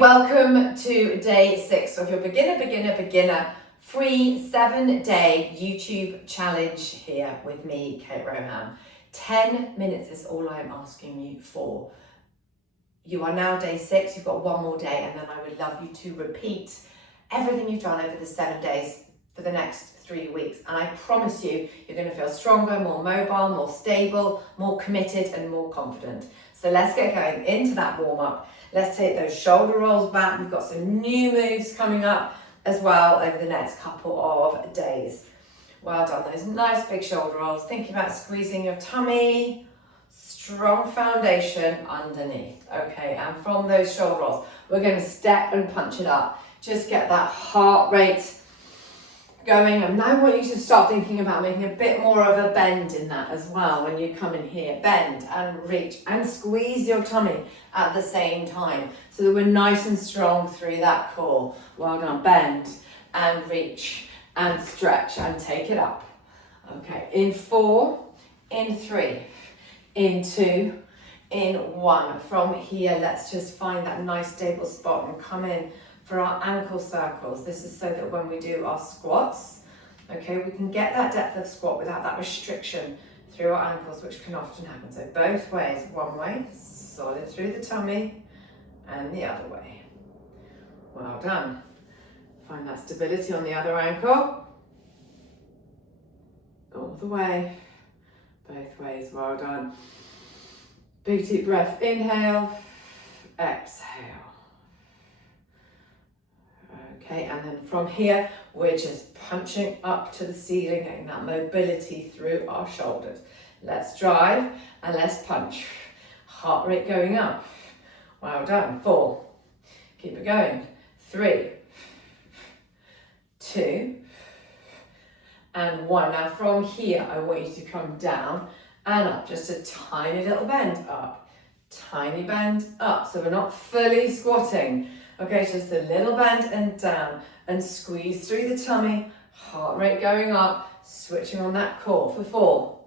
welcome to day 6 of your beginner free 7-day YouTube challenge here with me, Kate Rowe-Ham. 10 minutes is all I'm asking you for. You are now day 6, you've got one more day, and then I would love you to repeat everything you've done over the 7 days for the next 3 weeks. And I promise you, you're going to feel stronger, more mobile, more stable, more committed and more confident. So let's get going into that warm up. Let's take those shoulder rolls back. We've got some new moves coming up as well over the next couple of days. Well done, those nice big shoulder rolls. Thinking about squeezing your tummy, strong foundation underneath. Okay, and from those shoulder rolls, we're going to step and punch it up. Just get that heart rate going. And now I want you to start thinking about making a bit more of a bend in that as well. When you come in here, bend and reach and squeeze your tummy at the same time so that we're nice and strong through that core. Well done, bend and reach and stretch and take it up. Okay, in 4, in 3, in 2, in 1. From here, let's just find that nice stable spot and come in for our ankle circles. This is so that when we do our squats, okay, we can get that depth of squat without that restriction through our ankles, which can often happen. So both ways, one way, solid through the tummy, and the other way. Well done. Find that stability on the other ankle. All the way, both ways, well done. Big deep breath, inhale, exhale. Okay, and then from here, we're just punching up to the ceiling, getting that mobility through our shoulders. Let's drive and let's punch. Heart rate going up. Well done. 4. Keep it going. 3, 2, and 1. Now from here, I want you to come down and up. Just a tiny little bend up. Tiny bend up. So we're not fully squatting. Okay, just a little bend and down and squeeze through the tummy, heart rate going up, switching on that core for 4,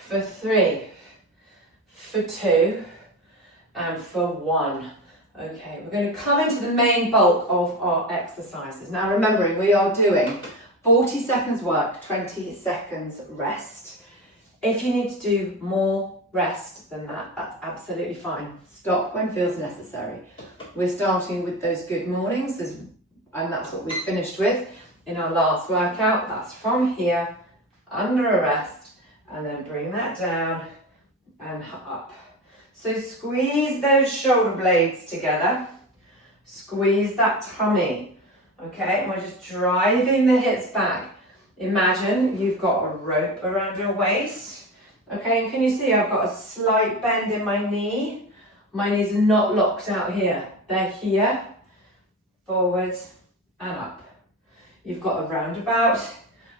for 3, for 2, and for 1. Okay, we're going to come into the main bulk of our exercises. Now remembering we are doing 40 seconds work, 20 seconds rest. If you need to do more rest than that, that's absolutely fine. Stop when feels necessary. We're starting with those good mornings, and that's what we finished with in our last workout. That's from here, under a rest, and then bring that down and up. So squeeze those shoulder blades together. Squeeze that tummy, okay? And we're just driving the hips back. Imagine you've got a rope around your waist, okay? And can you see I've got a slight bend in my knee? My knees are not locked out here. They're here, forwards and up. You've got around about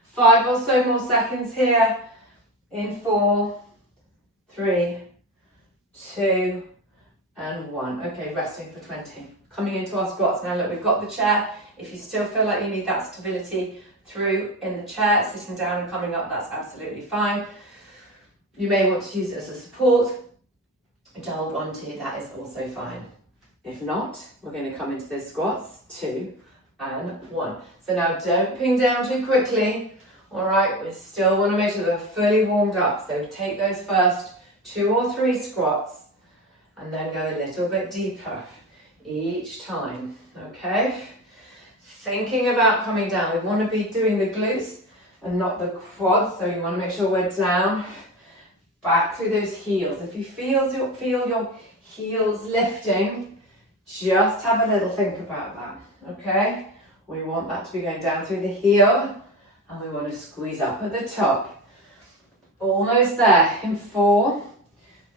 5 or so more seconds here. In 4, 3, 2, and 1. Okay, resting for 20. Coming into our squats now. Look, we've got the chair. If you still feel like you need that stability through in the chair, sitting down and coming up, that's absolutely fine. You may want to use it as a support to hold on to, that is also fine. If not, we're going to come into those squats, 2 and 1. So now don't ping down too quickly. All right, we still want to make sure they're fully warmed up. So take those first 2 or 3 squats and then go a little bit deeper each time, okay? Thinking about coming down. We want to be doing the glutes and not the quads. So you want to make sure we're down, back through those heels. If you feel your heels lifting, just have a little think about that, okay? We want that to be going down through the heel, and we want to squeeze up at the top. Almost there. In 4,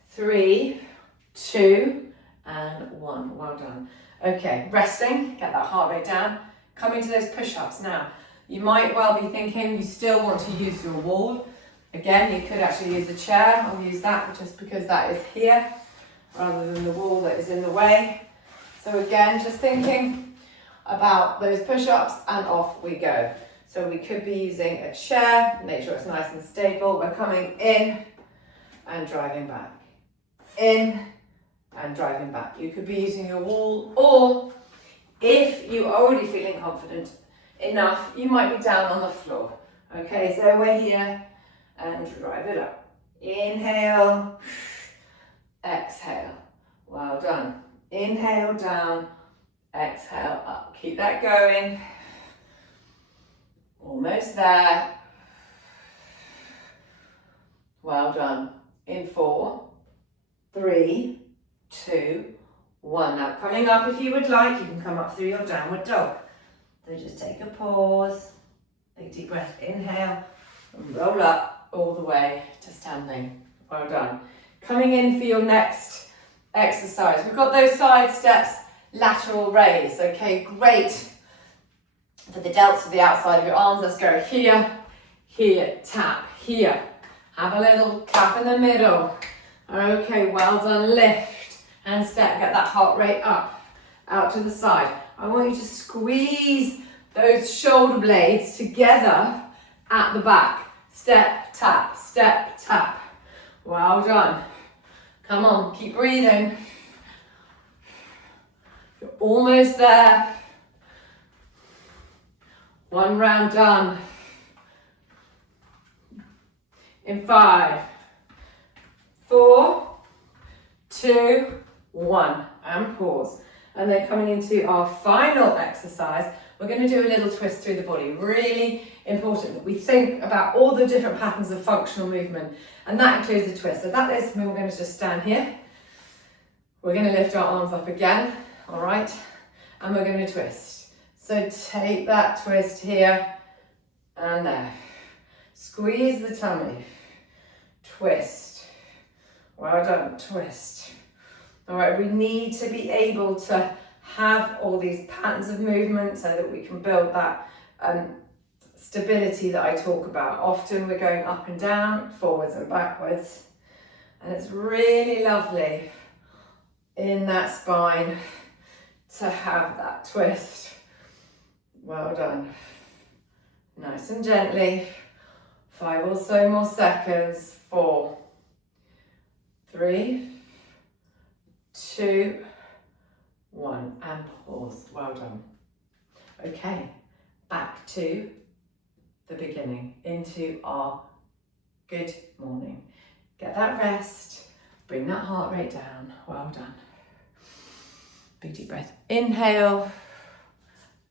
3, 2, and 1. Well done. Okay, resting, get that heart rate down. Coming to those push-ups now. You might well be thinking you still want to use your wall. Again, you could actually use a chair. I'll use that just because that is here rather than the wall that is in the way. So again, just thinking about those push-ups and off we go. So we could be using a chair, make sure it's nice and stable. We're coming in and driving back. In and driving back. You could be using your wall, or if you're already feeling confident enough, you might be down on the floor. Okay, so we're here and drive it up. Inhale, exhale. Well done. Inhale down, exhale up. Keep that going. Almost there. Well done. In 4, 3, 2, 1. Now coming up, if you would like, you can come up through your downward dog. So just take a pause, take a deep breath, inhale, and roll up all the way to standing. Well done. Coming in for your next exercise. We've got those side steps, lateral raise. Okay, great for the delts to the outside of your arms. Let's go here, here, tap, here. Have a little clap in the middle. Okay, well done. Lift and step. Get that heart rate up, out to the side. I want you to squeeze those shoulder blades together at the back. Step, tap, step, tap. Well done. Come on, keep breathing. You're almost there. One round done. In 5, 4, 2, 1, and pause. And then coming into our final exercise, we're going to do a little twist through the body. Really important that we think about all the different patterns of functional movement, and that includes the twist. So that is, we're going to just stand here. We're going to lift our arms up again, all right? And we're going to twist. So take that twist here and there. Squeeze the tummy. Twist. Well done, twist. All right, we need to be able to have all these patterns of movement so that we can build that stability that I talk about. Often we're going up and down, forwards and backwards, and it's really lovely in that spine to have that twist. Well done. Nice and gently. 5 or so more seconds. 4, 3, 2, 1, and pause. Well done. Okay, back to the beginning, into our good morning. Get that rest, bring that heart rate down. Well done. Big deep breath. Inhale,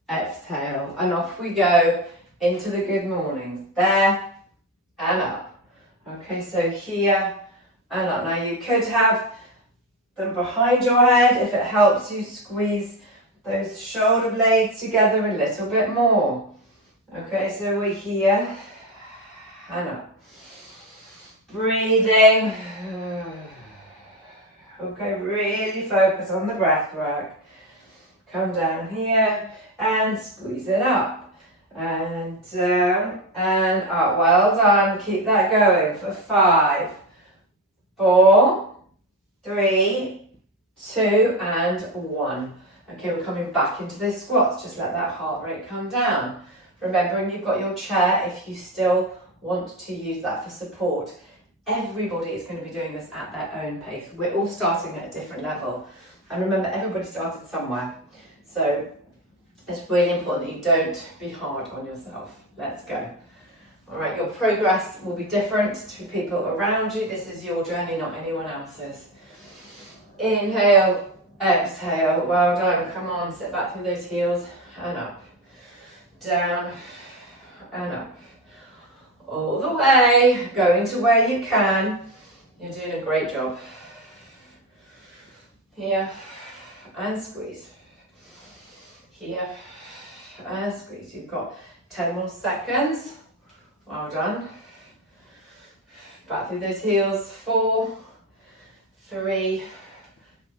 exhale, and off we go into the good mornings. There and up. Okay, so here and up. Now you could have them behind your head if it helps you squeeze those shoulder blades together a little bit more. Okay, so we're here and up. Breathing. Okay, really focus on the breath work. Come down here and squeeze it up. And down and up. Well done. Keep that going for 5, 4, 3, 2, and 1. Okay, we're coming back into those squats. Just let that heart rate come down. Remembering you've got your chair if you still want to use that for support. Everybody is going to be doing this at their own pace. We're all starting at a different level. And remember, everybody started somewhere. So it's really important that you don't be hard on yourself. Let's go. All right, your progress will be different to people around you. This is your journey, not anyone else's. Inhale, exhale. Well done. Come on, sit back through those heels and up. Down and up. All the way, going to where you can. You're doing a great job. Here and squeeze. Here and squeeze. You've got 10 more seconds. Well done. Back through those heels. 4, 3,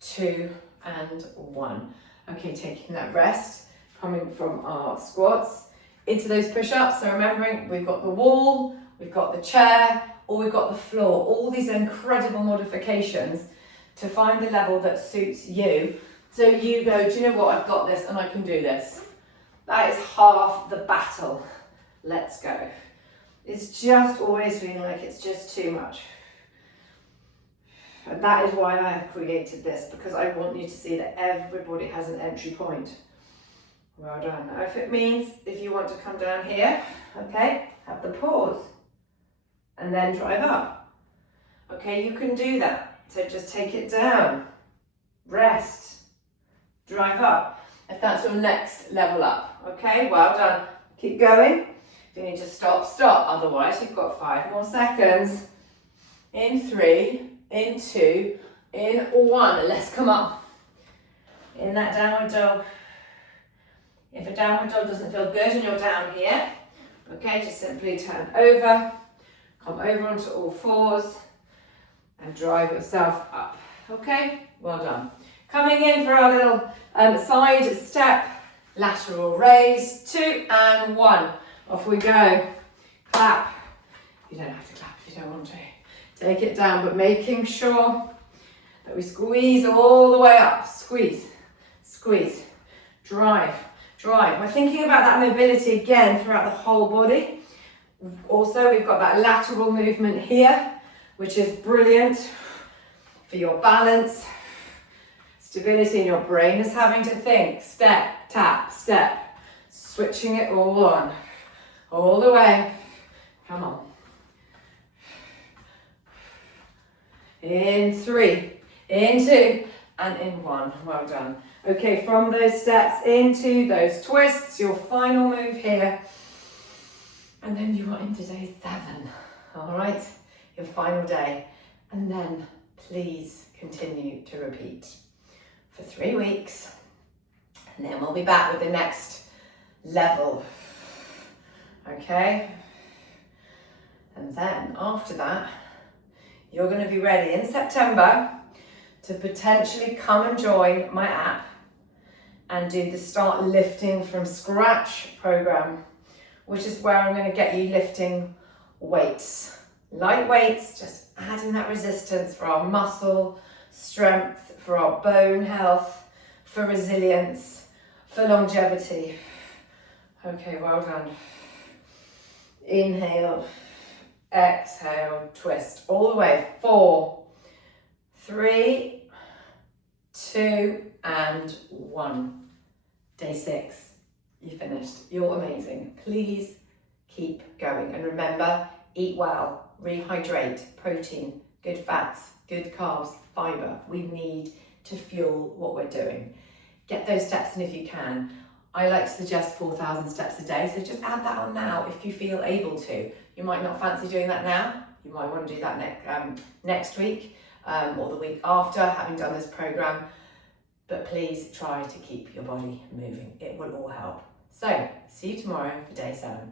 2, and 1. Okay, taking that rest, coming from our squats into those push-ups. So remembering, we've got the wall, we've got the chair, or we've got the floor. All these incredible modifications to find the level that suits you. So you go, do you know what, I've got this and I can do this. That is half the battle. Let's go. It's just always feeling like it's just too much. And that is why I have created this, because I want you to see that everybody has an entry point. Well done. Now, if it means, if you want to come down here, okay, have the pause and then drive up. Okay, you can do that. So just take it down, rest, drive up. If that's your next level up, okay, well done. Keep going. If you need to stop, stop. Otherwise, you've got 5 more seconds. In 3, in 2, in 1. And let's come up in that downward dog. If a downward dog doesn't feel good and you're down here, okay, just simply turn over, come over onto all fours and drive yourself up. Okay, well done. Coming in for our little side step, lateral raise, 2 and 1. Off we go. Clap. You don't have to clap if you don't want to. Take it down, but making sure that we squeeze all the way up. Squeeze, squeeze, drive, drive. We're thinking about that mobility again throughout the whole body. Also, we've got that lateral movement here, which is brilliant for your balance. Stability in your brain is having to think. Step, tap, step. Switching it all on. All the way. Come on. In 3, in 2, and in 1. Well done. Okay, from those steps into those twists, your final move here. And then you are into day 7. All right, your final day. And then please continue to repeat for 3 weeks. And then we'll be back with the next level. Okay? And then after that, you're going to be ready in September to potentially come and join my app and do the Start Lifting from Scratch program, which is where I'm going to get you lifting weights. Light weights, just adding that resistance for our muscle strength, for our bone health, for resilience, for longevity. Okay, well done. Inhale. Exhale, twist all the way. 4, 3, 2, and 1. Day 6, you finished. You're amazing. Please keep going. And remember, eat well, rehydrate, protein, good fats, good carbs, fiber. We need to fuel what we're doing. Get those steps in if you can. I like to suggest 4,000 steps a day, so just add that on now if you feel able to. You might not fancy doing that now. You might want to do that next week or the week after, having done this program. But please try to keep your body moving. It will all help. So, see you tomorrow for day 7.